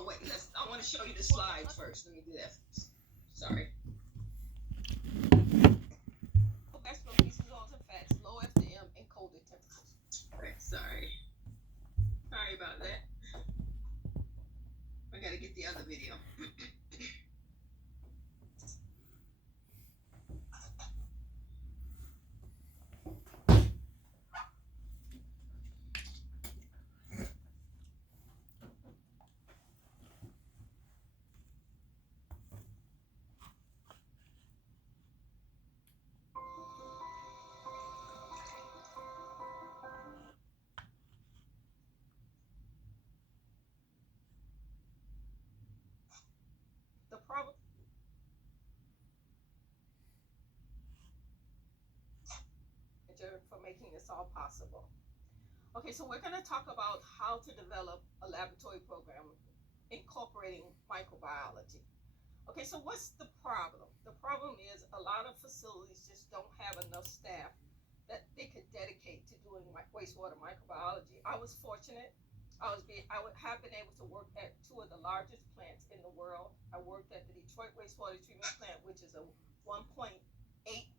Oh wait, I want to show you the slides first. Let me do that first. Sorry. Bachelor pieces, oils, and fats, low FDM, and colder temperatures. Right, sorry. Sorry about that. I gotta get the other video. The problem for making this all possible. Okay, so we're going to talk about how to develop a laboratory program incorporating microbiology. Okay, so what's the problem? The problem is a lot of facilities just don't have enough staff that they could dedicate to doing wastewater microbiology. I was fortunate. I have been able to work at two of the largest plants in the world. I worked at the Detroit wastewater treatment plant, which is a 1.8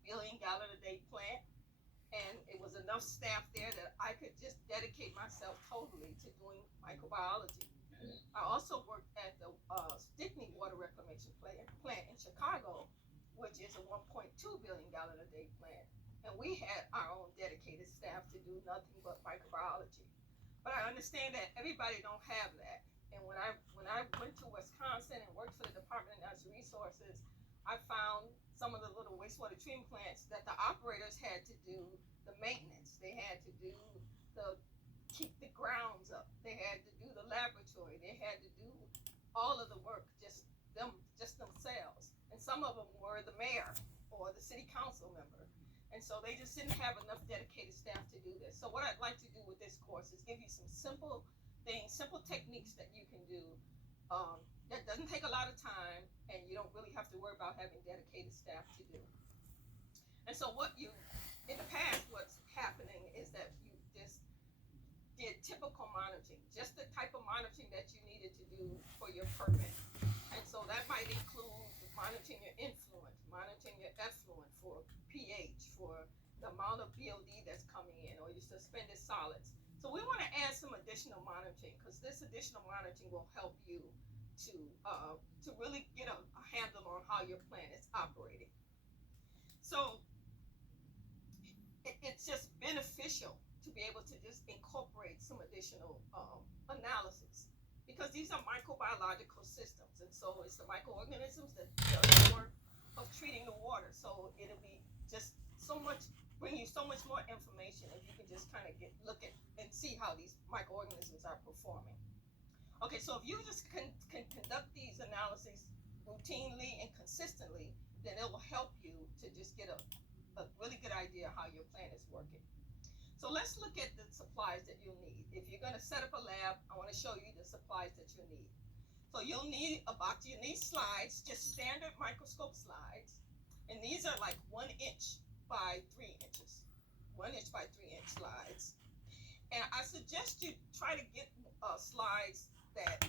billion gallon a day plant. And it was enough staff there that I could just dedicate myself totally to doing microbiology. I also worked at the Stickney water reclamation plant in Chicago, which is a 1.2 billion gallon a day plant. And we had our own dedicated staff to do nothing but microbiology. But I understand that everybody don't have that. And when I went to Wisconsin and worked for the Department of Natural Resources, I found some of the little wastewater treatment plants that the operators had to do the maintenance. They had to do keep the grounds up. They had to do the laboratory. They had to do all of the work just themselves. And some of them were the mayor or the city council member. And so they just didn't have enough dedicated staff to do this. So what I'd like to do with this course is give you some simple things, simple techniques that you can do that doesn't take a lot of time, and you don't really have to worry about having dedicated staff to do. And so in the past, what's happening is that you just did typical monitoring, just the type of monitoring that you needed to do for your permit. And so that might include monitoring your influent, monitoring your effluent for pH, for the amount of BOD that's coming in, or your suspended solids. So we want to add some additional monitoring, because this additional monitoring will help you to really get a handle on how your plant is operating. So it's just beneficial to be able to just incorporate some additional analysis, because these are microbiological systems, and so it's the microorganisms that do the work of treating the water. So it'll be just bring you so much more information if you can just kind of look at and see how these microorganisms are performing. Okay, so if you just can conduct these analyses routinely and consistently, then it will help you to just get a really good idea how your plant is working. So let's look at the supplies that you'll need. If you're going to set up a lab, I want to show you the supplies that you'll need. So you'll need a box, you need slides, just standard microscope slides. And these are like 1 inch by 3 inches. 1 inch by 3 inch slides. And I suggest you try to get slides that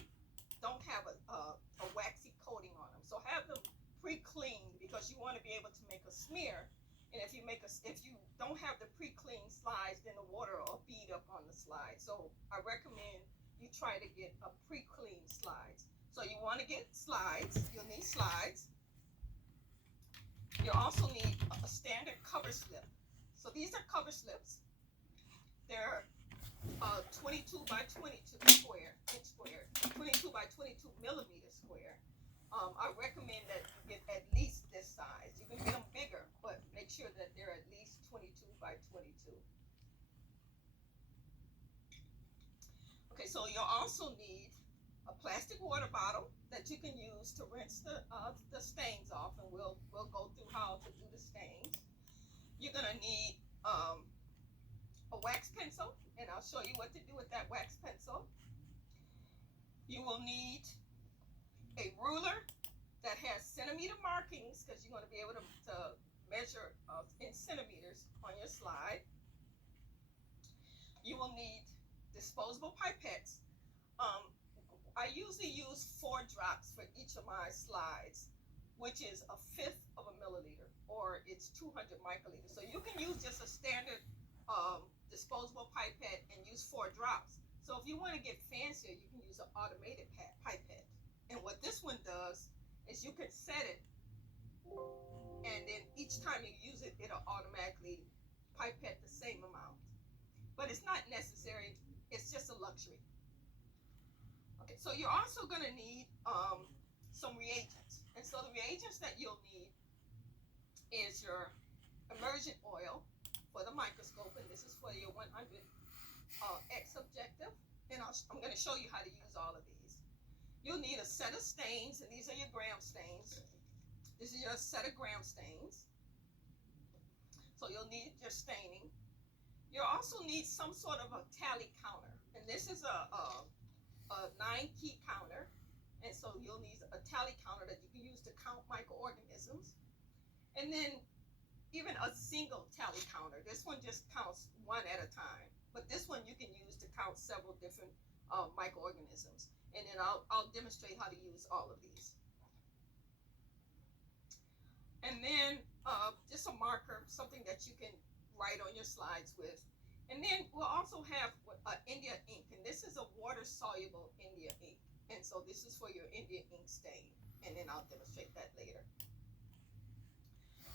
don't have a waxy coating on them. So have them pre-cleaned, because you want to be able to make a smear. And if you don't have the pre-cleaned slides, then the water will bead up on the slide. So I recommend you try to get a pre-cleaned slides. So you want to get slides. You'll need slides. You'll also need a standard cover slip. So these are cover slips. They're 22 by 22 inch square, 22 by 22 millimeter square. I recommend that you get at least this size. You can get them bigger, but make sure that they're at least 22 by 22. Okay, so you'll also need a plastic water bottle that you can use to rinse the stains off, and we'll go through how to do the stains. You're gonna need a wax pencil, and I'll show you what to do with that wax pencil. You will need a ruler that has centimeter markings, because you're going to be able to measure in centimeters on your slide. You will need disposable pipettes. I usually use drops for each of my slides, which is 1/5 of a milliliter, or it's 200 microliters. So you can use just a standard disposable pipette and use 4 drops. So if you want to get fancier, you can use an automated pipette. And what this one does is you can set it, and then each time you use it, it'll automatically pipette the same amount. But it's not necessary, it's just a luxury. Okay, so you're also going to need some reagents. And so the reagents that you'll need is your immersion oil for the microscope, and this is for your 100x objective. And I'm going to show you how to use all of these. You'll need a set of stains, and these are your gram stains. This is your set of gram stains. So you'll need your staining. You'll also need some sort of a tally counter, and this is a 9-key counter. And so you'll need a tally counter that you can use to count microorganisms. And then even a single tally counter. This one just counts one at a time. But this one you can use to count several different microorganisms. And then I'll demonstrate how to use all of these. And then just a marker, something that you can write on your slides with. And then we'll also have India ink. And this is a water-soluble India ink. And so this is for your India ink stain. And then I'll demonstrate that later.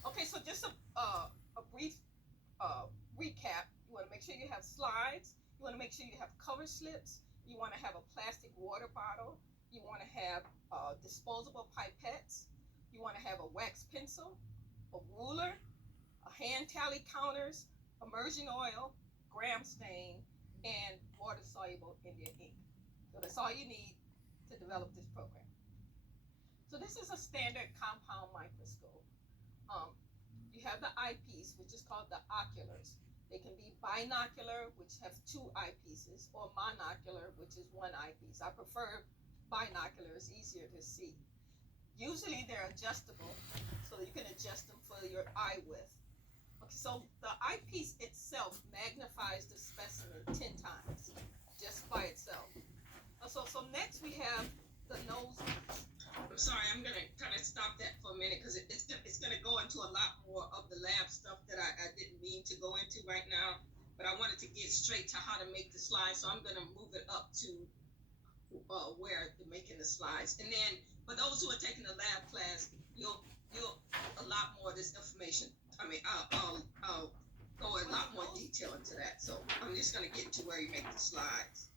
Okay, so just a brief recap. You want to make sure you have slides. You want to make sure you have cover slips. You want to have a plastic water bottle. You want to have disposable pipettes. You want to have a wax pencil, a ruler, a hand tally counters, immersion oil, gram stain, and water-soluble India ink. So that's all you need to develop this program. So this is a standard compound microscope. You have the eyepiece, which is called the oculars. They can be binocular, which have 2 eyepieces, or monocular, which is 1 eyepiece. I prefer binocular, it's easier to see. Usually they're adjustable, so you can adjust them for your eye width. Okay, so the eyepiece itself magnifies the specimen 10 times, just by itself. So next we have the nose piece. I'm sorry, I'm going to kind of stop that for a minute because it's going to go into a lot more of the lab stuff that I didn't mean to go into right now. But I wanted to get straight to how to make the slides, so I'm going to move it up to where they're making the slides. And then for those who are taking the lab class, you'll a lot more of this information. I mean, I'll go a lot more detail into that. So I'm just going to get to where you make the slides.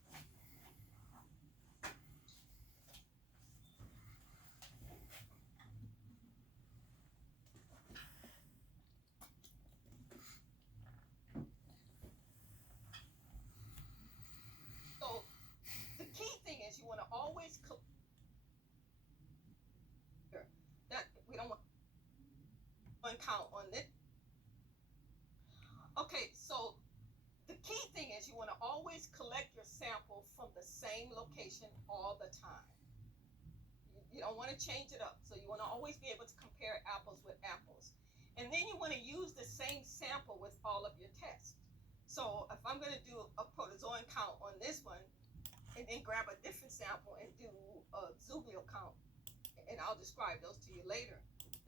Always that we don't want one count on it. Okay, so the key thing is you want to always collect your sample from the same location all the time. You don't want to change it up, so you want to always be able to compare apples with apples. And then you want to use the same sample with all of your tests. So if I'm going to do a protozoan count on this one, and then grab a different sample and do a Zuglio count, and I'll describe those to you later.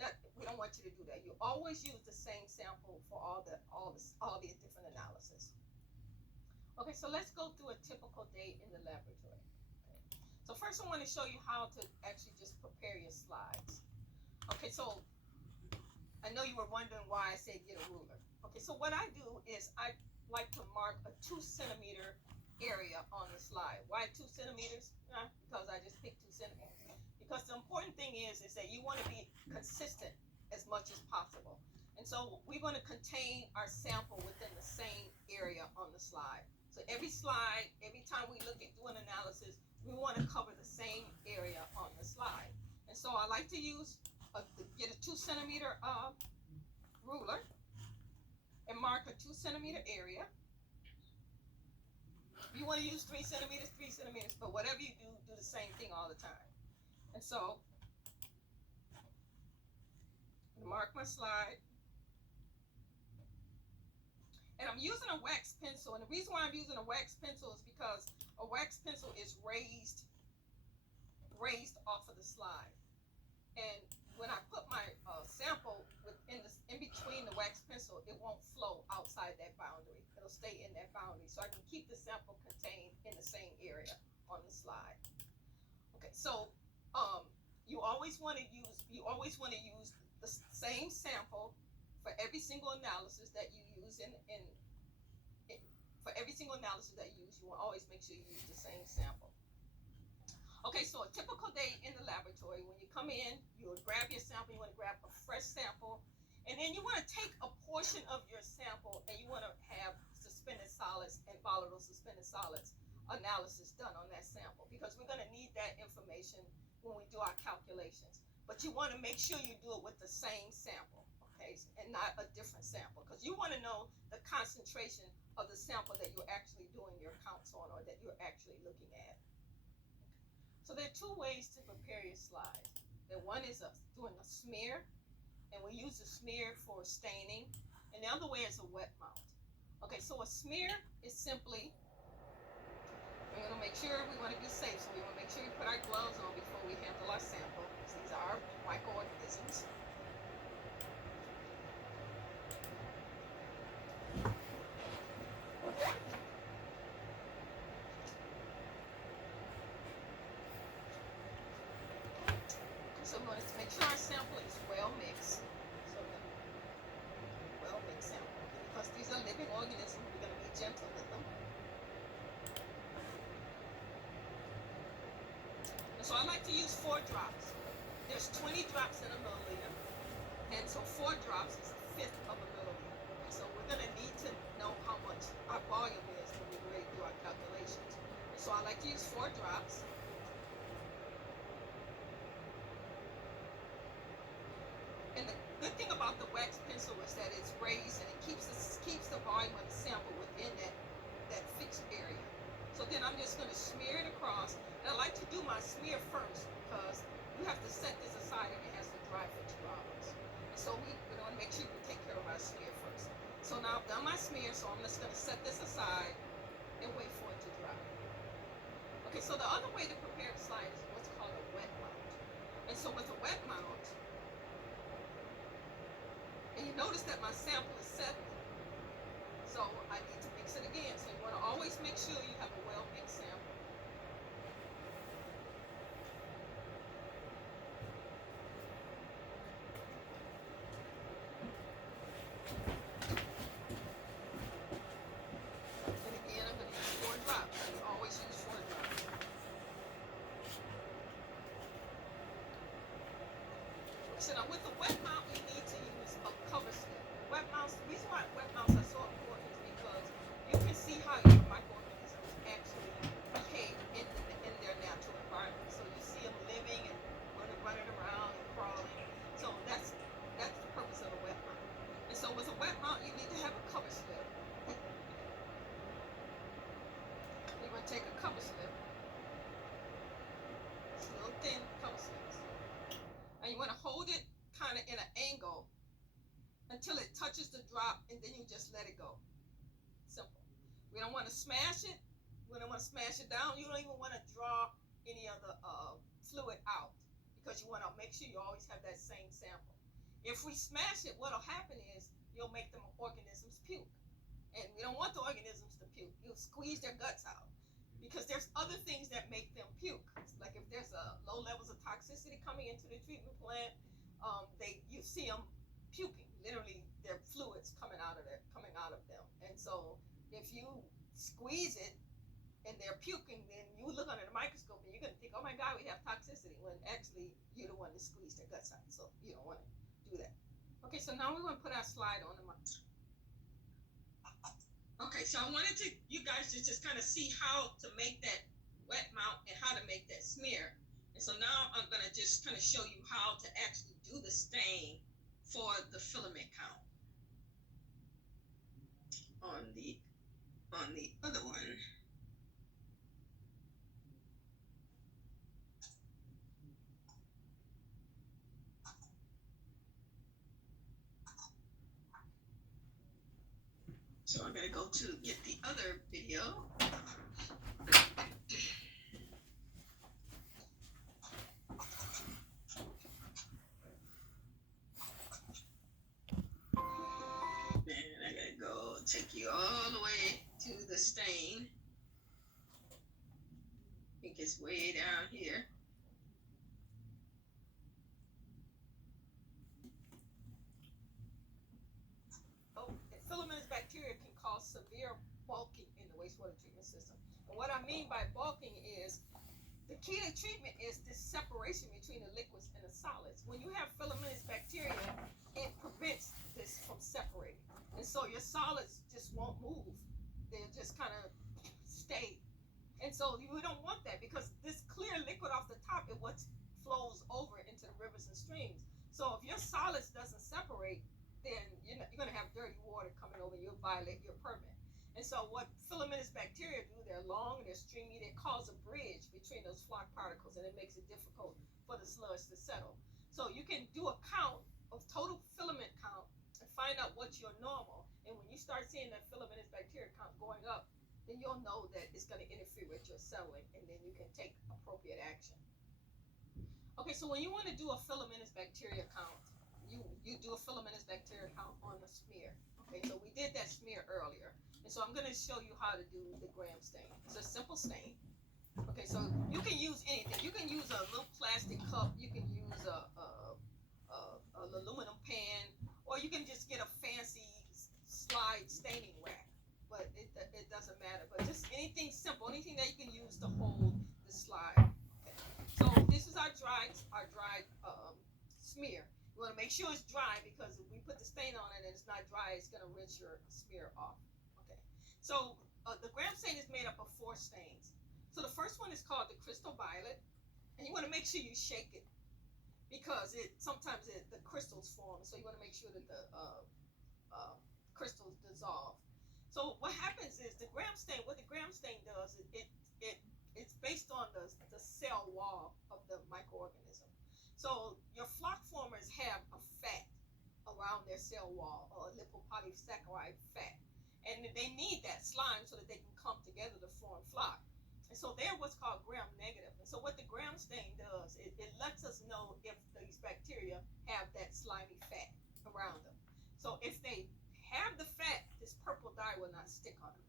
That we don't want you to do that. You always use the same sample for all the different analysis. Okay, so let's go through a typical day in the laboratory. Okay. So first I want to show you how to actually just prepare your slides. Okay, so I know you were wondering why I said get a ruler. Okay, so what I do is I like to mark a 2 centimeter area on the slide. Why 2 centimeters? Because I just picked 2 centimeters. Because the important thing is that you want to be consistent as much as possible. And so we're going to contain our sample within the same area on the slide. So every slide, every time we look at doing analysis, we want to cover the same area on the slide. And so I like to get a 2 centimeter ruler and mark a 2 centimeter area. If you want to use 3 centimeters, 3 centimeters, but whatever you do, do the same thing all the time. And so, I'm going to mark my slide. And I'm using a wax pencil, and the reason why I'm using a wax pencil is because a wax pencil is raised off of the slide. And when I put my sample in between the wax pencil, it won't flow outside that boundary. It'll stay in that boundary, so I can keep the sample contained in the same area on the slide. Okay, so you always want to use the same sample for every single analysis that you use for every single analysis that you use. You will always make sure you use the same sample. Okay, so a typical day in the laboratory, when you come in, you will grab your sample. You want to grab a fresh sample, and then you want to take a portion of your sample and you want to have suspended solids and volatile suspended solids analysis done on that sample, because we're going to need that information when we do our calculations. But you want to make sure you do it with the same sample, okay, and not a different sample, because you want to know the concentration of the sample that you're actually doing your counts on, or that you're actually looking at. So there are two ways to prepare your slide. One is doing a smear, and we use a smear for staining, and the other way is a wet mount. Okay, so a smear is simply, we want to make sure, we want to be safe, so we want to make sure we put our gloves on before we handle our sample, because these are microorganisms. So we want to make sure our sample is well mixed. So well mixed sample. Because these are living organisms, we're going to be gentle with them. And so I like to use 4 drops. There's 20 drops in a milliliter. And so 4 drops is a fifth of a milliliter. And so we're going to need to know how much our volume is when we're ready to do our calculations. And so I like to use 4 drops. And the good thing about the wax pencil is that it's raised and it keeps the volume of the sample within that fixed area. So then I'm just going to smear it across. And I like to do my smear first, because you have to set this aside and it has to dry for 2 hours. And so we want to make sure we take care of our smear first. So now I've done my smear, so I'm just going to set this aside and wait for it to dry. Okay, so the other way to prepare the slide is what's called a wet mount. And so with a wet mount, and you notice that my sample is settling, so I need to mix it again. So you want to always make sure you have a well mixed sample. And again, I'm going to use 4 drops. You always use 4 drops. So now with the wet mount, you need to use a cover slip. Wet mounts, the reason why wet mounts are so important is because you can see how your microorganisms actually behave in their natural environment. So you see them living and running around and crawling. So that's the purpose of a wet mount. And so with a wet mount, you need to have a cover slip. You're going to take a cover slip. It's a little thin cover slips. And you want to hold it kind of in an angle until it touches the drop, and then you just let it go. Simple. We don't want to smash it. We don't want to smash it down. You don't even want to draw any of the fluid out, because you want to make sure you always have that same sample. If we smash it, what'll happen is you'll make the organisms puke. And we don't want the organisms to puke. You'll squeeze their guts out, because there's other things that make them puke. Like if there's low levels of toxicity coming into the treatment plant, you see them puking. Literally, their fluids coming out of them. And so if you squeeze it and they're puking, then you look under the microscope and you're going to think, oh my God, we have toxicity, when actually you're the one that squeezed their guts out. So you don't want to do that. Okay, so now we're going to put our slide on the mic. Okay, so I wanted you guys to just kind of see how to make that wet mount and how to make that smear. And so now I'm going to just kind of show you how to actually do the stain for the filament count on the other one. So I'm going to go to get the other video. take you all the way to the stain. I think it's way down here. Oh, filamentous bacteria can cause severe bulking in the wastewater treatment system. And what I mean by bulking is the key to treatment is this separation between the liquids and the solids. When you have filamentous bacteria, it prevents this from separating. And so your solids just won't move. They'll just kind of stay. And so you don't want that, because this clear liquid off the top is what flows over into the rivers and streams. So if your solids doesn't separate, then you're going to have dirty water coming over. You'll violate your permit. And so what filamentous bacteria do, they're long, they're stringy, they cause a bridge between those flock particles, and it makes it difficult for the sludge to settle. So you can do a count of total filament count and find out what's your normal. And when you start seeing that filamentous bacteria count going up, then you'll know that it's going to interfere with your settling, and then you can take appropriate action. Okay, so when you want to do a filamentous bacteria count, you do a filamentous bacteria count on the smear. Okay, so we did that smear earlier. And so I'm going to show you how to do the gram stain. It's a simple stain. Okay, so you can use anything. You can use a little plastic cup. You can use an aluminum pan, or you can just get a fancy slide staining rack. But it doesn't matter. But just anything simple, anything that you can use to hold the slide. Okay. So this is our dry smear. You want to make sure it's dry, because if we put the stain on it and it's not dry, it's going to rinse your smear off. Okay. So the gram stain is made up of 4 stains. So the first one is called the crystal violet, and you want to make sure you shake it, because sometimes the crystals form. So you want to make sure that the crystals dissolve. So what happens is what the gram stain does is it's based on the cell wall of the microorganism. So your flock formers have a fat around their cell wall, or a lipopolysaccharide fat. And they need that slime so that they can come together to form flock. And so they're what's called gram negative. And so what the gram stain does, it lets us know if these bacteria have that slimy fat around them. So if they have the fat, this purple dye will not stick on them.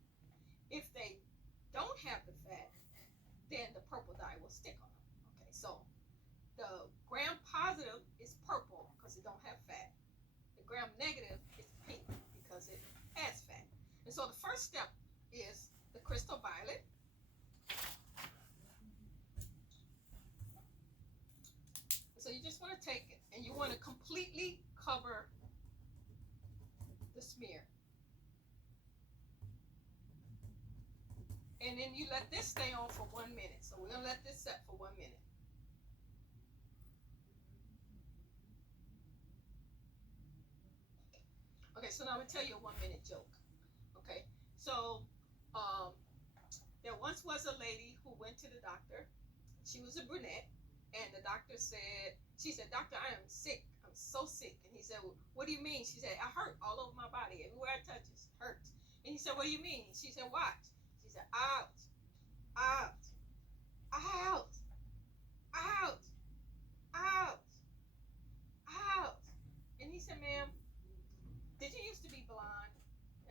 If they don't have the fat, then the purple dye will stick on them. Okay, so the gram positive is purple because it don't have fat. The gram negative is pink because it has fat. And so the first step is the crystal violet. So you just want to take it and you want to completely cover the smear. And then you let this stay on for 1 minute. So we're going to let this set for 1 minute. Okay, so now I'm going to tell you a 1-minute joke. Okay, so there once was a lady who went to the doctor. She was a brunette, and the doctor said, "Doctor, I am sick. I'm so sick." And he said, "Well, what do you mean?" She said, "I hurt all over my body. Everywhere I touch it hurts." And he said, "What do you mean?" She said, "Watch." She said, "Out, out, out, out, out, out." And he said, "Ma'am, did you used to be blonde?"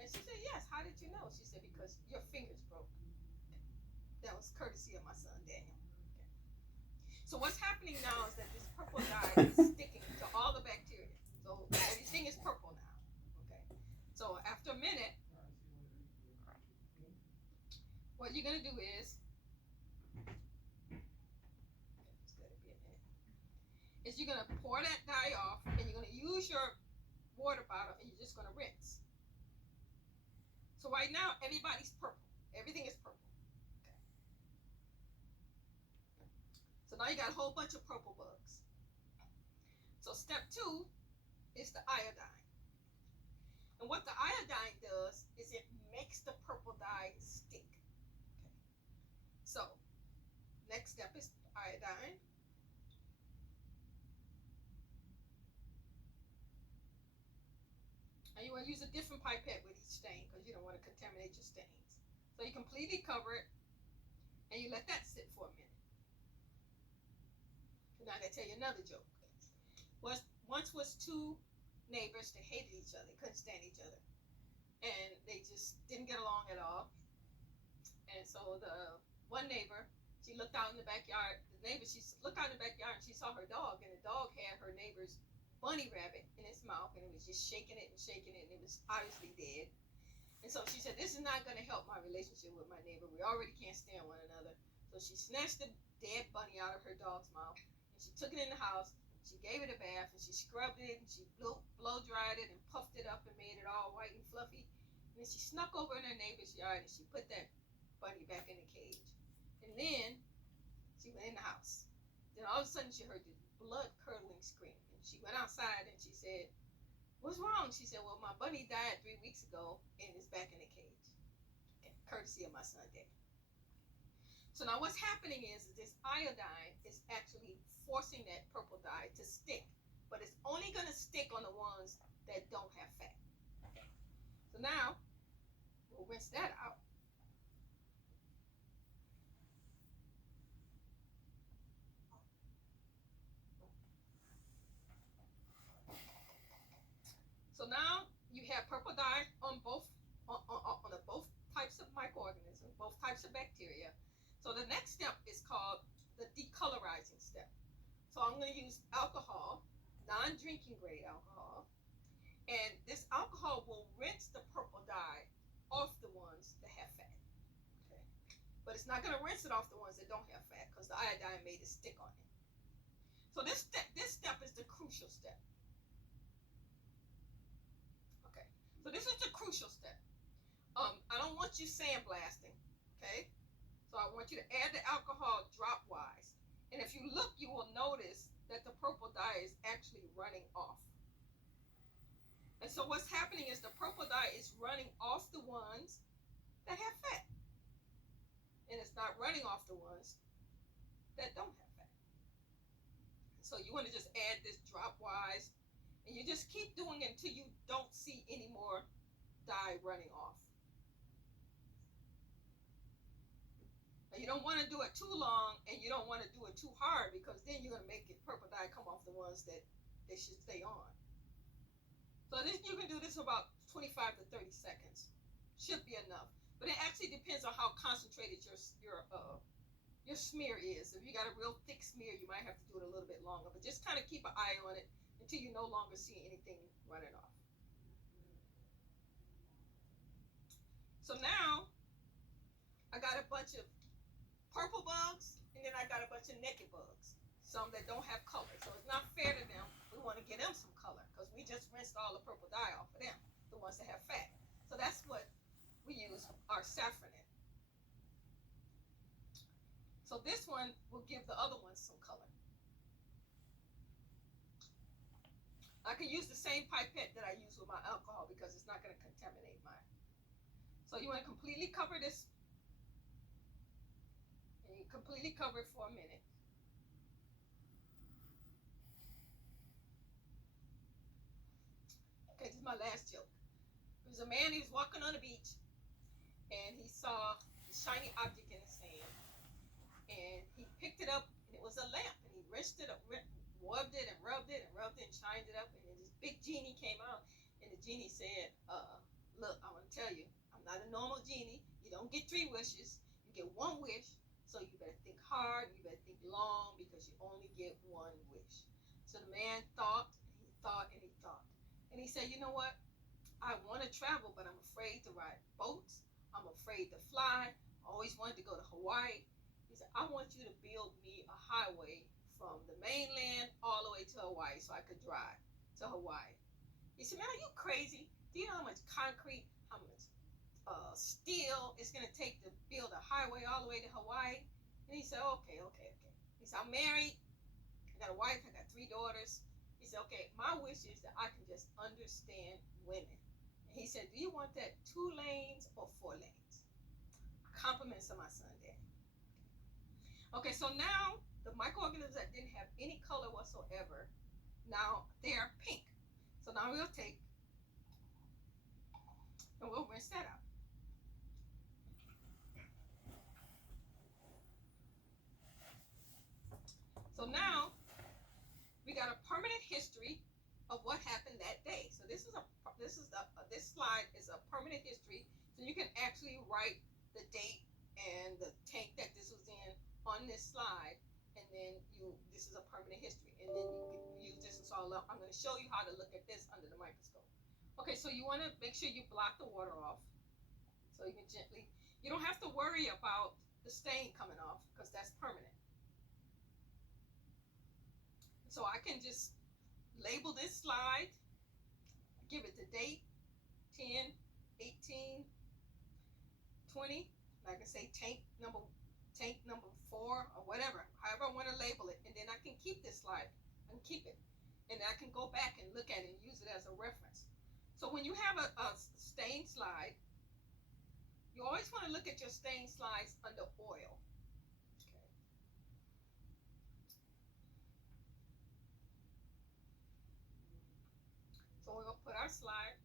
And she said, "Yes." "How did you know?" She said, "Because your fingers broke." That was courtesy of my son, Daniel. Okay. So what's happening now is that this purple dye is sticking to all the bacteria. So everything is purple now. Okay. So after a minute, what you're going to do is you're going to pour that dye off, and you're going to use your water bottle, and you're just going to rinse. So right now, everybody's purple. Everything is purple. Okay. So now you got a whole bunch of purple bugs. So step 2 is the iodine. And what the iodine does is it makes the purple dye stick. Okay. So next step is iodine. And you want to use a different pipette with each stain because you don't want to contaminate your stains. So you completely cover it, and you let that sit for a minute. Now I'm going to tell you another joke. Once was 2 neighbors that hated each other, couldn't stand each other. and they just didn't get along at all. And so the one neighbor, she looked out in the backyard. The neighbor, she looked out in the backyard and she saw her dog, and the dog had her neighbor's bunny rabbit in its mouth, and it was just shaking it, and it was obviously dead. And so she said, "This is not going to help my relationship with my neighbor. We already can't stand one another." So she snatched the dead bunny out of her dog's mouth, and she took it in the house. She gave it a bath, and she scrubbed it, and she blow dried it, and puffed it up, and made it all white and fluffy. And then she snuck over in her neighbor's yard, and she put that bunny back in the cage. And then she went in the house. Then all of a sudden she heard this blood-curdling scream. And she went outside and she said, "What's wrong?" She said, "Well, my bunny died 3 weeks ago and is back in the cage." Okay, courtesy of my son, Dad. So now what's happening is this iodine is actually forcing that purple dye to stick. But it's only going to stick on the ones that don't have fat. So now we'll rinse that out. So now you have purple dye on both types of microorganisms, both types of bacteria. So the next step is called the decolorizing step. So I'm going to use alcohol, non-drinking grade alcohol, and this alcohol will rinse the purple dye off the ones that have fat. Okay, but it's not going to rinse it off the ones that don't have fat because the iodine made it stick on it. So this step is the crucial step. So this is the crucial step. I don't want you sandblasting, okay? So I want you to add the alcohol drop-wise. And if you look, you will notice that the purple dye is actually running off. And so what's happening is the purple dye is running off the ones that have fat. And it's not running off the ones that don't have fat. So you want to just add this drop-wise. And you just keep doing it until you don't see any more dye running off. Now you don't want to do it too long, and you don't want to do it too hard, because then you're going to make it purple dye come off the ones that they should stay on. So this, you can do this for about 25 to 30 seconds. Should be enough. But it actually depends on how concentrated your smear is. If you got a real thick smear, you might have to do it a little bit longer. But just kind of keep an eye on it until you no longer see anything running off. So now I got a bunch of purple bugs, and then I got a bunch of naked bugs, some that don't have color. So it's not fair to them. We want to get them some color because we just rinsed all the purple dye off of them, the ones that have fat. So that's what we use our saffron in. So this one will give the other ones some color. I can use the same pipette that I use with my alcohol because it's not going to contaminate mine. So you want to completely cover this, and you completely cover it for a minute. Okay, this is my last joke. There was a man, he was walking on the beach, and he saw a shiny object in the sand, and he picked it up, and it was a lamp, and he rinsed it up, rubbed it and rubbed it and rubbed it and shined it up, and then this big genie came out, and the genie said, "Look, I want to tell you, I'm not a normal genie. You don't get 3 wishes. You get 1 wish, so you better think hard, you better think long, because you only get 1 wish." So the man thought, and he thought, and he thought, and he said, "You know what? I want to travel, but I'm afraid to ride boats. I'm afraid to fly. I always wanted to go to Hawaii." He said, "I want you to build me a highway from the mainland all the way to Hawaii so I could drive to Hawaii." He said, "Man, are you crazy? Do you know how much concrete, how much steel it's going to take to build a highway all the way to Hawaii?" And he said, okay. He said, "I'm married. I got a wife. I got 3 daughters." He said, "Okay, my wish is that I can just understand women." And he said, "Do you want that 2 lanes or 4 lanes?" Compliments of my son, Daddy. Okay, so now the microorganisms that didn't have any color whatsoever, now they're pink. So now we'll take and we'll rinse that out. So now we got a permanent history of what happened that day. So this slide is a permanent history. So you can actually write the date and the tank that this was in on this slide, and then this is a permanent history, and then you can use this as all up. I'm going to show you how to look at this under the microscope. Okay, so you want to make sure you block the water off. So you can gently, you don't have to worry about the stain coming off because that's permanent. So I can just label this slide, give it the date, 10, 18, 20, like I say, tank number 4 or whatever, however I want to label it, and then I can keep this slide and keep it, and I can go back and look at it and use it as a reference. So when you have a stain slide, you always want to look at your stain slides under oil. Okay. So we're going to put our slide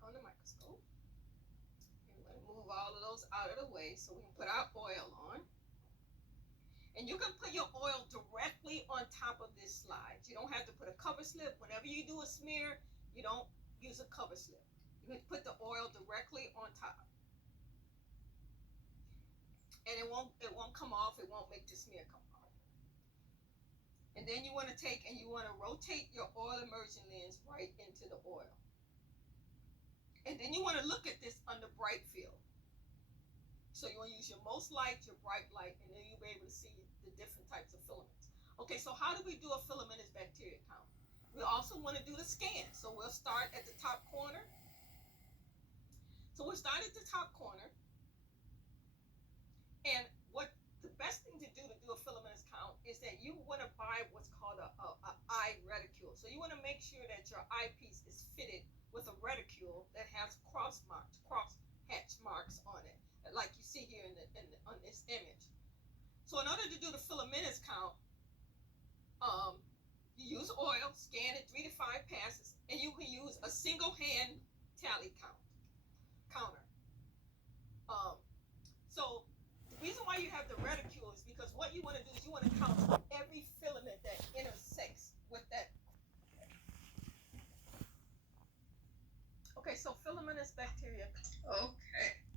on the microscope. And we're going to move all of those out of the way so we can put our oil on. And you can put your oil directly on top of this slide. You don't have to put a cover slip. Whenever you do a smear, you don't use a cover slip. You can put the oil directly on top. And it won't come off. It won't make the smear come off. And then you want to take and you want to rotate your oil immersion lens right into the oil. And then you want to look at this under bright field. So you want to use your most light, your bright light, and then you'll be able to see the different types of filaments. Okay, so how do we do a filamentous bacteria count? We also want to do the scan. So we'll start at the top corner. So we'll start at the top corner. And what the best thing to do a filamentous count is that you want to buy what's called a eye reticule. So you want to make sure that your eyepiece is fitted with a reticule that has cross hatch marks on it, like you see here on this image. So in order to do the filamentous count, you use oil, scan it 3 to 5 passes, and you can use a single hand tally counter. So the reason why you have the reticule is because what you want to do is you want to count every filament that intersects with that. Okay, so filamentous bacteria. Okay.